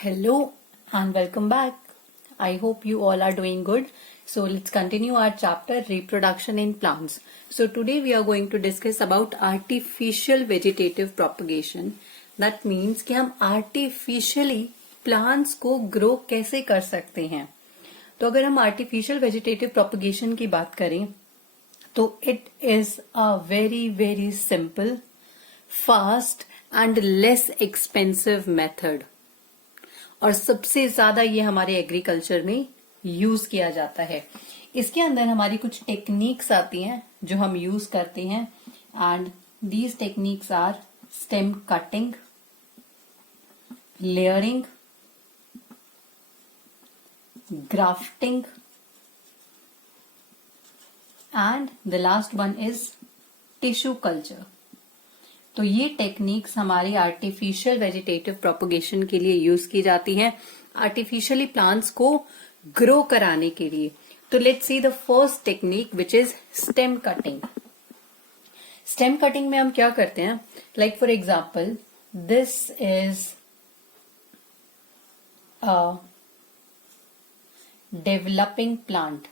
Hello and welcome back. I hope you all are doing good. So let's continue our chapter reproduction in plants. So today we are going to discuss about artificial vegetative propagation. That means कि हम artificially plants को grow कैसे कर सकते हैं. तो अगर हम artificial vegetative propagation की बात करें तो it is a very simple, fast and less expensive method. और सबसे ज्यादा ये हमारे एग्रीकल्चर में यूज किया जाता है. इसके अंदर हमारी कुछ टेक्निक्स आती हैं जो हम यूज करते हैं and these techniques are stem cutting, layering, grafting and the last one is tissue culture. तो ये टेक्निक्स हमारी आर्टिफिशियल वेजिटेटिव प्रोपगेशन के लिए यूज की जाती हैं, आर्टिफिशियली प्लांट्स को ग्रो कराने के लिए. तो let's see the first technique which is stem cutting. Stem cutting में हम क्या करते हैं, like for example this is a developing plant.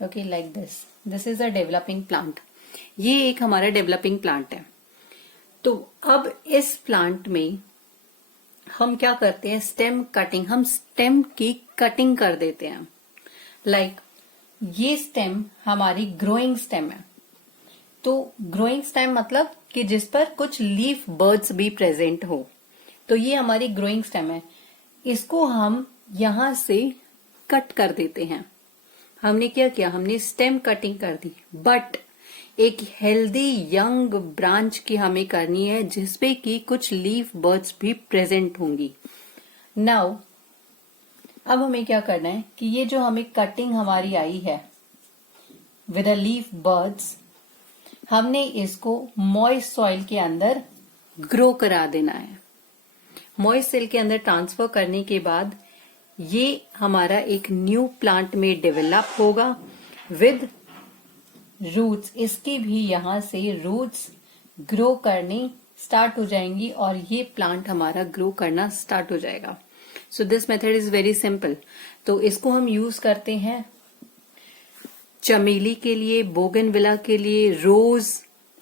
Okay, like this is a developing plant. ये एक हमारा डेवलपिंग प्लांट है. तो अब इस प्लांट में हम क्या करते हैं, स्टेम कटिंग. हम स्टेम की कटिंग कर देते हैं. लाइक ये स्टेम हमारी ग्रोइंग स्टेम है. तो ग्रोइंग स्टेम मतलब कि जिस पर कुछ लीफ बर्ड्स भी प्रेजेंट हो. तो ये हमारी ग्रोइंग स्टेम है. इसको हम यहां से कट कर देते हैं. हमने क्या किया, हमने स्टेम कटिंग कर दी. बट एक हेल्दी यंग ब्रांच की हमें करनी है जिसपे कि कुछ लीफ बर्ड्स भी प्रेजेंट होंगी. नाउ अब हमें क्या करना है कि ये जो हमें कटिंग हमारी आई है विद अ लीफ बर्ड्स, हमने इसको मॉइस्ट सॉइल के अंदर ग्रो करा देना है. मॉइस्ट सॉइल के अंदर ट्रांसफर करने के बाद ये हमारा एक न्यू प्लांट में डेवलप होगा विद रूट्स. इसकी भी यहां से रूट्स ग्रो करनी स्टार्ट हो जाएंगी और ये प्लांट हमारा ग्रो करना स्टार्ट हो जाएगा. So this method is very simple. तो इसको हम यूज करते हैं चमेली के लिए, बोगनविला के लिए, rose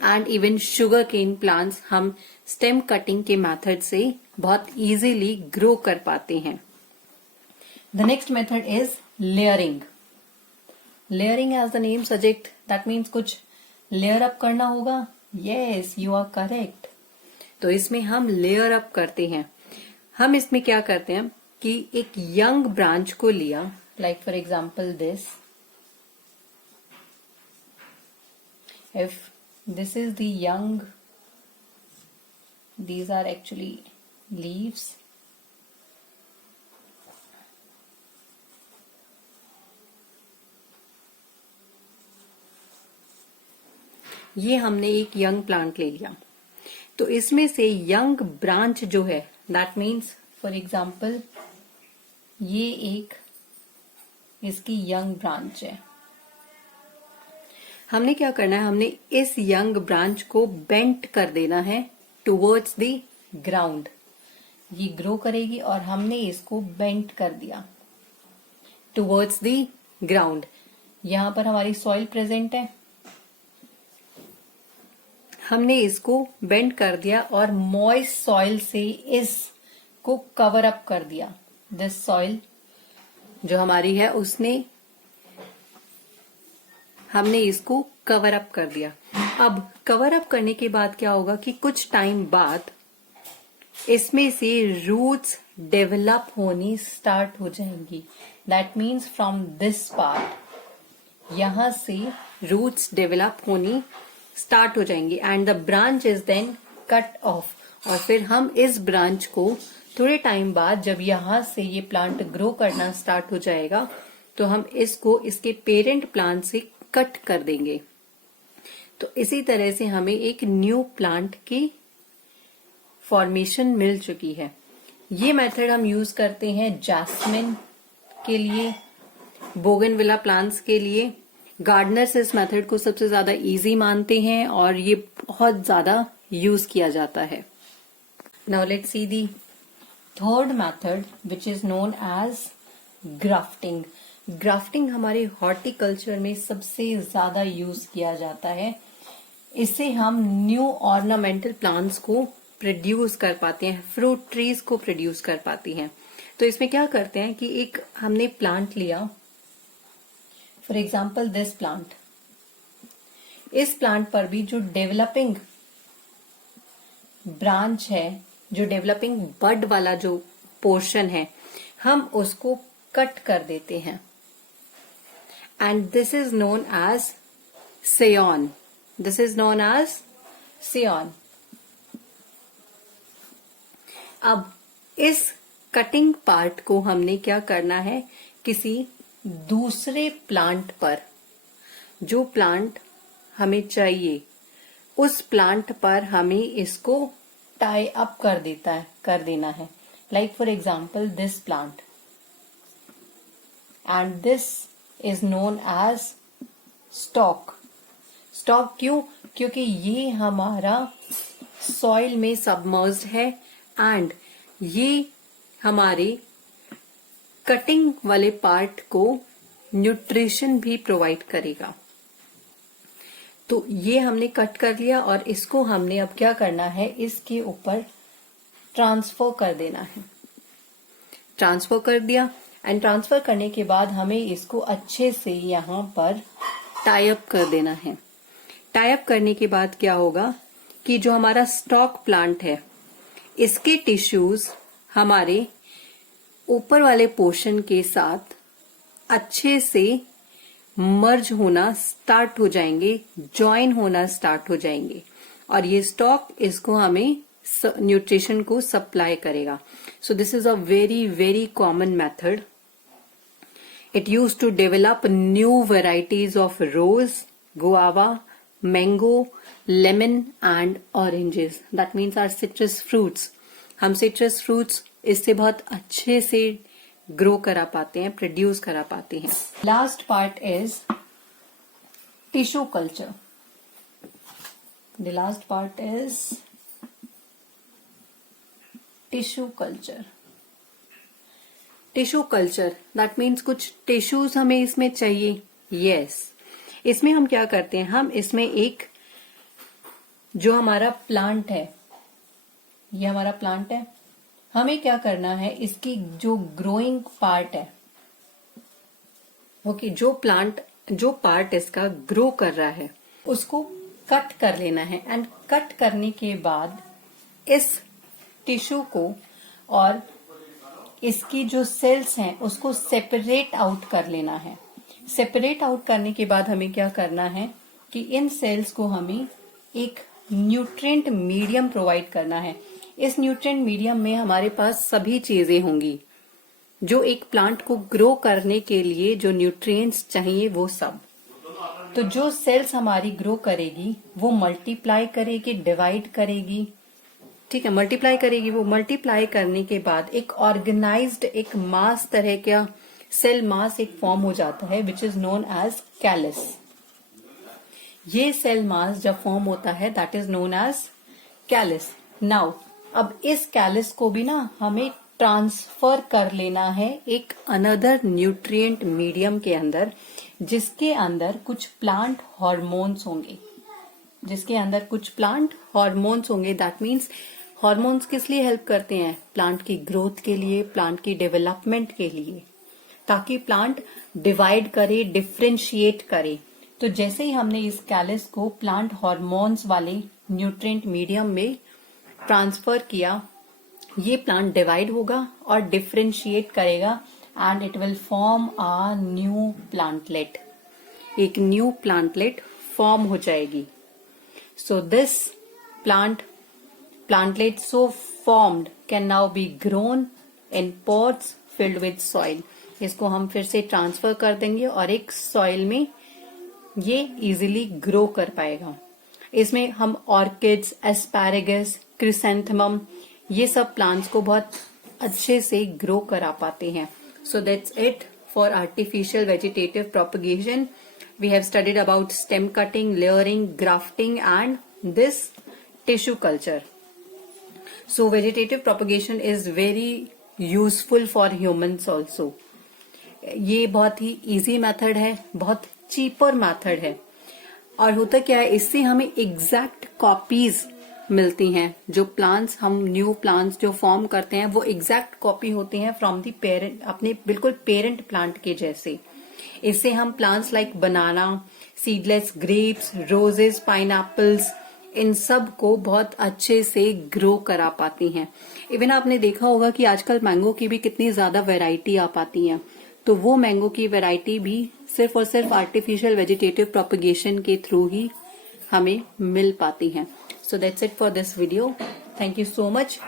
and even sugarcane plants हम स्टेम कटिंग के मेथड से बहुत इजीली ग्रो कर पाते हैं. The next method is layering. Layering, as the name suggests, that means कुछ layer up करना होगा. Yes, you are correct. तो इसमें हम layer up करते हैं. हम इसमें क्या करते हैं कि एक young branch को लिया, like for example this. If this is the young, these are actually leaves. ये हमने एक यंग प्लांट ले लिया. तो इसमें से यंग ब्रांच जो है, दैट मीन्स फॉर एग्जाम्पल ये एक इसकी यंग ब्रांच है. हमने क्या करना है, हमने इस यंग ब्रांच को बेंट कर देना है टुवर्ड्स द ग्राउंड. ये ग्रो करेगी और हमने इसको बेंट कर दिया टुवर्ड्स द ग्राउंड. यहां पर हमारी सॉइल प्रेजेंट है, हमने इसको बेंड कर दिया और मॉइस्ट सॉइल से इसको कवर अप कर दिया. दिस सॉइल जो हमारी है उसने हमने इसको कवर अप कर दिया. अब कवर अप करने के बाद क्या होगा कि कुछ टाइम बाद इसमें से रूट्स डेवलप होनी स्टार्ट हो जाएंगी. That means from this part यहां से रूट्स डेवलप होनी स्टार्ट हो जाएंगी and the branch is then cut off. और फिर हम इस ब्रांच को थोड़े टाइम बाद जब यहां से ये प्लांट ग्रो करना स्टार्ट हो जाएगा तो हम इसको इसके पेरेंट प्लांट से कट कर देंगे. तो इसी तरह से हमें एक न्यू प्लांट की फॉर्मेशन मिल चुकी है. ये मेथड हम यूज करते हैं जैस्मिन के लिए, बोगनविला प्लांट्स के लिए. गार्डनर्स इस मेथड को सबसे ज्यादा इजी मानते हैं और ये बहुत ज्यादा यूज किया जाता है। Now let's see the third method which is known as grafting. Grafting हमारे हॉर्टिकल्चर में सबसे ज्यादा यूज किया जाता है। इससे हम न्यू ऑर्नामेंटल प्लांट्स को प्रोड्यूस कर पाते हैं, फ्रूट ट्रीज को प्रोड्यूस कर पाती हैं। तो इसमें क्या करते हैं कि एक हमने प्लांट लिया, फॉर एग्जाम्पल दिस प्लांट। इस प्लांट पर भी जो डेवलपिंग ब्रांच है, जो डेवलपिंग बड वाला जो पोर्शन है, हम उसको कट कर देते हैं and this is known as scion. This is known as scion. अब इस कटिंग पार्ट को हमने क्या करना है, किसी दूसरे प्लांट पर, जो प्लांट हमें चाहिए उस प्लांट पर हमें इसको टाई अप कर देना है। Like for example this plant and this is known as stock. Stock क्यों? क्योंकि ये हमारा सॉइल में सबमर्ज्ड है एंड ये हमारे कटिंग वाले पार्ट को न्यूट्रिशन भी प्रोवाइड करेगा। तो ये हमने कट कर लिया और इसको हमने अब क्या करना है, इसके ऊपर ट्रांसफर कर देना है। ट्रांसफर कर दिया एंड ट्रांसफर करने के बाद हमें इसको अच्छे से यहाँ पर टाई अप कर देना है। टाई अप करने के बाद क्या होगा कि जो हमारा स्टॉक प्लांट है, इसके टिश्यूज हमारे ऊपर वाले पोर्शन के साथ अच्छे से मर्ज होना स्टार्ट हो जाएंगे, ज्वाइन होना स्टार्ट हो जाएंगे और ये स्टॉक इसको हमें न्यूट्रिशन को सप्लाई करेगा। So this is a very very common method. It use to develop new varieties of rose, guava, mango, lemon and oranges. That means our citrus fruits. हम सिट्रस फ्रूट्स इससे बहुत अच्छे से grow करा पाते हैं, प्रोड्यूस करा पाते हैं। Last part is tissue culture. The last part is tissue culture. Tissue culture that means कुछ टिश्यूज हमें इसमें चाहिए। यस, इसमें हम क्या करते हैं, हम इसमें एक जो हमारा प्लांट है, ये हमारा प्लांट है, हमें क्या करना है, इसकी जो ग्रोइंग पार्ट है, ओके, जो पार्ट इसका ग्रो कर रहा है उसको कट कर लेना है एंड कट करने के बाद इस टिश्यू को और इसकी जो सेल्स हैं उसको सेपरेट आउट कर लेना है। सेपरेट आउट करने के बाद हमें क्या करना है कि इन सेल्स को हमें एक न्यूट्रिएंट मीडियम प्रोवाइड करना है। इस न्यूट्रिएंट मीडियम में हमारे पास सभी चीजें होंगी जो एक प्लांट को ग्रो करने के लिए जो न्यूट्रिएंट्स चाहिए वो सब। तो जो सेल्स हमारी ग्रो करेगी वो मल्टीप्लाई करेगी, डिवाइड करेगी, ठीक है, मल्टीप्लाई करेगी। वो मल्टीप्लाई करने के बाद एक ऑर्गेनाइज्ड, एक मास तरह का सेल मास एक फॉर्म हो जाता है which is known as callus. ये सेल मास जब फॉर्म होता है that is known as callus. Now अब इस कैलस को भी ना हमें ट्रांसफर कर लेना है एक अनदर न्यूट्रिएंट मीडियम के अंदर, जिसके अंदर कुछ प्लांट हार्मोन्स होंगे, जिसके अंदर कुछ प्लांट हार्मोन्स होंगे। दैट मीन्स हार्मोन्स किस लिए हेल्प करते हैं, प्लांट की ग्रोथ के लिए, प्लांट की डेवलपमेंट के लिए, ताकि प्लांट डिवाइड करे, डिफ्रेंशिएट करे। तो जैसे ही हमने इस कैलस को प्लांट हार्मोन्स वाले न्यूट्रिएंट मीडियम में ट्रांसफर किया, ये प्लांट डिवाइड होगा और डिफ्रेंशिएट करेगा and it will form a new plantlet. एक न्यू प्लांटलेट फॉर्म हो जाएगी। So this plantlet so formed can now be grown in pots filled with soil। इसको हम फिर से ट्रांसफर कर देंगे और एक सॉइल में ये इजीली ग्रो कर पाएगा। इसमें हम ऑर्किड्स, एस्पैरेगस, क्रिसेंथेमम, ये सब प्लांट्स को बहुत अच्छे से ग्रो करा पाते हैं। So that's it for artificial vegetative propagation. We have studied about stem cutting, layering, grafting and this tissue culture. So vegetative propagation is very useful for humans also. ये बहुत ही इजी मेथड है, बहुत cheaper method है। और होता क्या है, इससे हमें एग्जैक्ट कॉपीज मिलती हैं। जो प्लांट्स हम न्यू प्लांट्स जो फॉर्म करते हैं वो एग्जैक्ट कॉपी होते हैं फ्रॉम दी पेरेंट, अपने बिल्कुल पेरेंट प्लांट के जैसे। इससे हम प्लांट्स लाइक बनाना, सीडलेस ग्रेप्स, रोजेस, पाइनएप्पल्स, इन सब को बहुत अच्छे से ग्रो करा पाती हैं। इवन आपने देखा होगा कि आजकल मैंगो की भी कितनी ज्यादा वैरायटी आ पाती है। तो वो मैंगो की वैरायटी भी सिर्फ और सिर्फ आर्टिफिशियल वेजिटेटिव प्रोपगेशन के थ्रू ही हमें मिल पाती हैं। So that's it for this video. Thank you so much.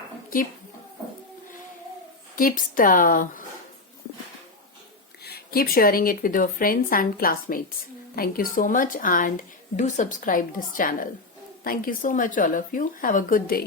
Keep sharing it with your friends and classmates. Thank you so much and do subscribe this channel. Thank you so much all of you. Have a good day.